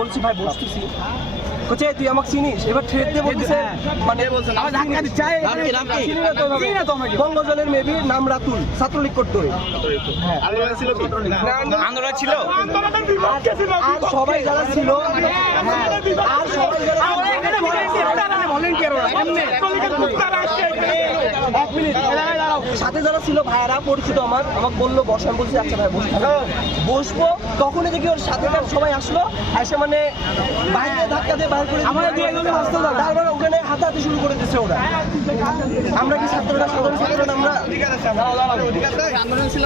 বলছি ভাই বসতেছি। বলছে তুই আমাকে চিনিস? এবার ট্রেড দিয়ে বলতেছে মানে আমার ধাক্কা দিচ্ছে। নাম কি, নাম কি? চিনি না তো চিনি না তো আমাকে। বঙ্গজলের মেবি নাম রাতুল ছাত্রলীগ করতো আন্দোলন ছিল আন্দোলন ছিল। আর সবাই যারা ছিল হ্যাঁ, আর সবাই যারা। এক মিনিট। সাথে যারা ছিল ভাইয়ারা পরিচিত আমার আমাকে বলল বসে আমি বলছি আচ্ছা ভাই বসবো বসবো? তখনই দেখি ওর সাথে তার সবাই আসলো এসে মানে বাইরে ধাক্কা দিয়ে বাইর করে তারপরে দুই ওখানে হাতাহাতি শুরু করে দিচ্ছে ওরা। আমরা কি ছাত্ররা সাধারণ ছাত্ররা আমরা আন্দোলন ছিল